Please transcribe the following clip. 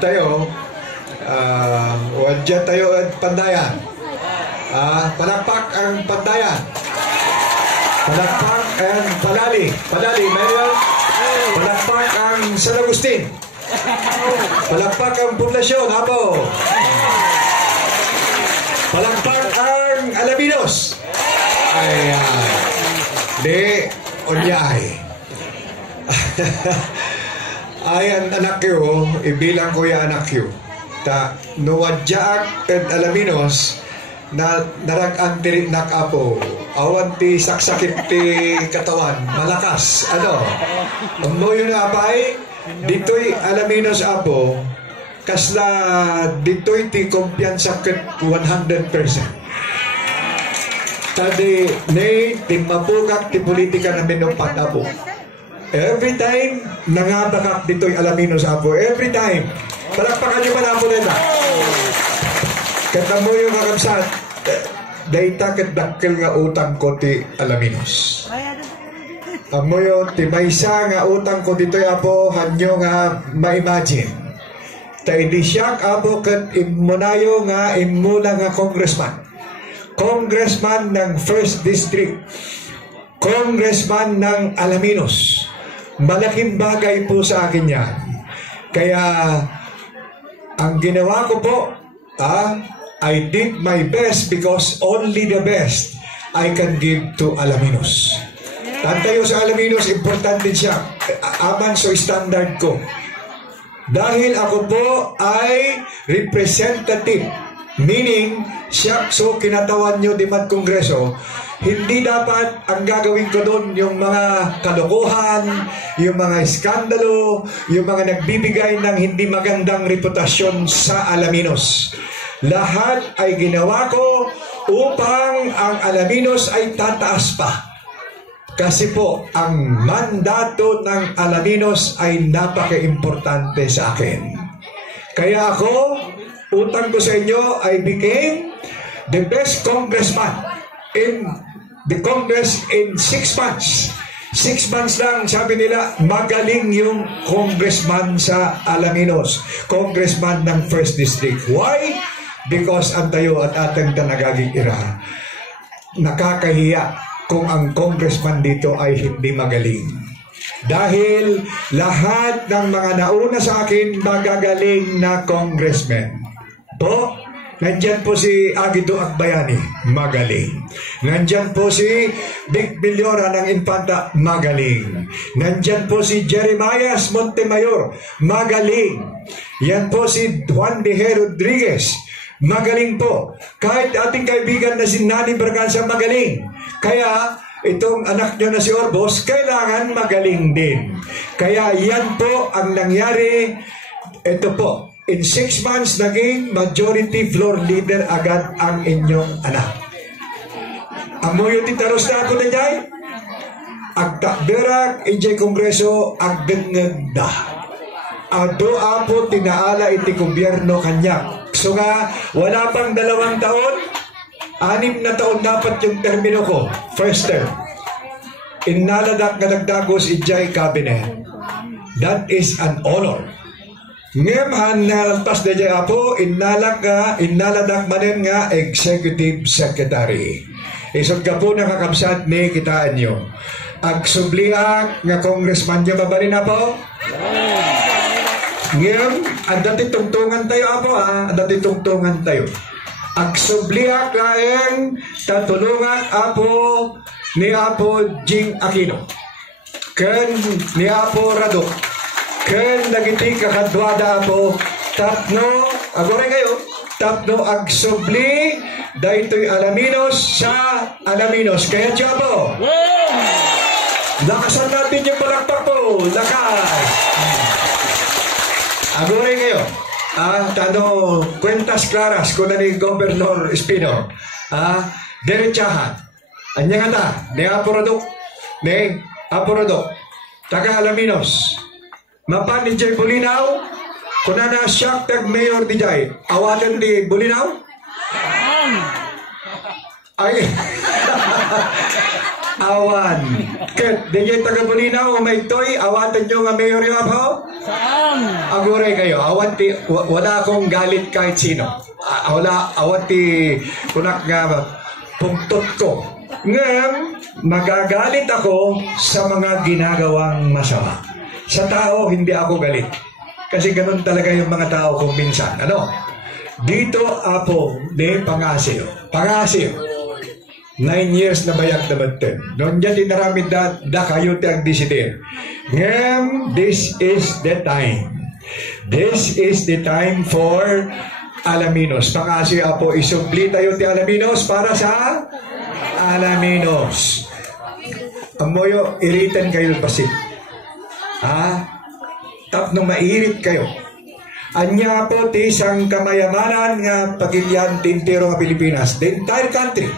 tayo, wadya tayo at pandayan. Palakpak ang pandayan. Palakpak ang Palali, mayroon. Palakpak ang San Agustin. Palakpak ang Poblasyon, Apo. Palakpak ang Alaminos. Ayan. Di, onyay. Ayan, anak ko, ibilang ko yung anak ko. Nuwadyaak at Alaminos, na narag-ang tirik na kapo. Awan ti saksakit ti katawan. Malakas. Mo yun apay, dito'y Alaminos apo, kasla dito'y ti kumpiyansa ket 100%. Tadi, ti mapugak ti politika na minumpat apo. Every time, nangabakak dito'y Alaminos apo. Every time. Palakpakan nyo pa na po nila. Kata mo yung kakabsat, dayta kadakkel nga utang ko ti Alaminos. Amo yung ti maysa nga utang ko dito'y apo, hanyo nga ma-imagine. Ta hindi siyak apo kat imunayo nga imuna nga congressman. Congressman ng 1st District. Congressman ng Alaminos. Malaking bagay po sa akin yan. Kaya, ang ginawa ko po, I did my best because only the best I can give to Alaminos. Tantayo sa Alaminos, importante siya. Aman sa standard ko. Dahil ako po ay representative, meaning siya, so kinatawan nyo di man kongreso, hindi dapat ang gagawin ko doon yung mga kalokohan, yung mga iskandalo, yung mga nagbibigay ng hindi magandang reputasyon sa Alaminos. Lahat ay ginawa ko upang ang Alaminos ay tataas pa. Kasi po, ang mandato ng Alaminos ay napaka-importante sa akin. Kaya ako, utang ko sa inyo, I became the best congressman in the Congress in 6 months. 6 months lang, sabi nila, magaling yung congressman sa Alaminos. Congressman ng 1st District. Why? Because ang tayo at ating tanagaging ira, nakakahiya kung ang congressman dito ay hindi magaling. Dahil lahat ng mga nauna sa akin magagaling na congressman. Po, nandyan po si Aguido Akbayani, magaling. Nandyan po si Vic Villora ng Infanta, magaling. Nandyan po si Jeremias Montemayor, magaling. Yan po si Juan de Rodriguez, magaling po. Kahit ating kaibigan na si Nani Braganza, magaling. Kaya itong anak nyo na si Orbos, kailangan magaling din. Kaya yan po ang nangyari. Ito po, in 6 months, naging majority floor leader agad ang inyong anak. Amoy yung titaros na ako na dyan, agtakberak, injay kongreso, agdengagda. Ado apo tinaala iti gobyerno kanya. So nga, wala pang 2 taon, 6 na taon dapat yung termino ko. First term. Inaladak na nagdagos ijay cabinet. That is an honor. Ngayon, nalaltas na dyan apo, inaladak manin nga executive secretary. Isod ka po nakakabsat ni kitaan nyo. Agsubliak nga congressman nyo mabalin na po? Ngayon, ang dati tungtungan tayo apo ha, ang dati tungtungan tayo. Agsubliak laeng tatulungan apo ni Apo Jing Aquino. Ken ni Apo Rado. Ken nagiti kakadwada apo tatno, agore kayo, tatno agsubli daytoy Alaminos sa Alaminos. Kaya siya po. Lakasan natin yung palakpak po. Lakas. Agore kayo. Tano, kwentas claras ko na ni Governor Espino. Derechahan. Anya nga ta, ni Aporadok. Ni Aporadok. Taga Alaminos. Mapan ni Jay Bulinaw. Kuna na siyak tag mayor di Jay. Awalan di Bulinaw? Ay. Awan. Kat, DJ taga Bulinaw, may toy, awatan nyo nga mayor yung abaw? Saan? Aguray kayo, awanti, wala akong galit kahit sino. Awanti, kunak nga, pungtot ko. Ngayon, magagalit ako sa mga ginagawang masama. Sa tao, hindi ako galit. Kasi ganun talaga yung mga tao kung minsan. Ano? Dito, apo, de pangasyo. Pangasyo. 9 years na bayag na batin. Doon dyan tinaramid da kayo ti ang disidir. Ngayon, this is the time. This is the time for Alaminos. Pangasyo, apo, isubli tayo ti Alaminos para sa Alaminos. Amoyo, iritan kayo pasit. Ha? Tap nung mairit kayo. Anya po ti isang kamayamanan nga pagilyan tintero nga Pilipinas. The entire country.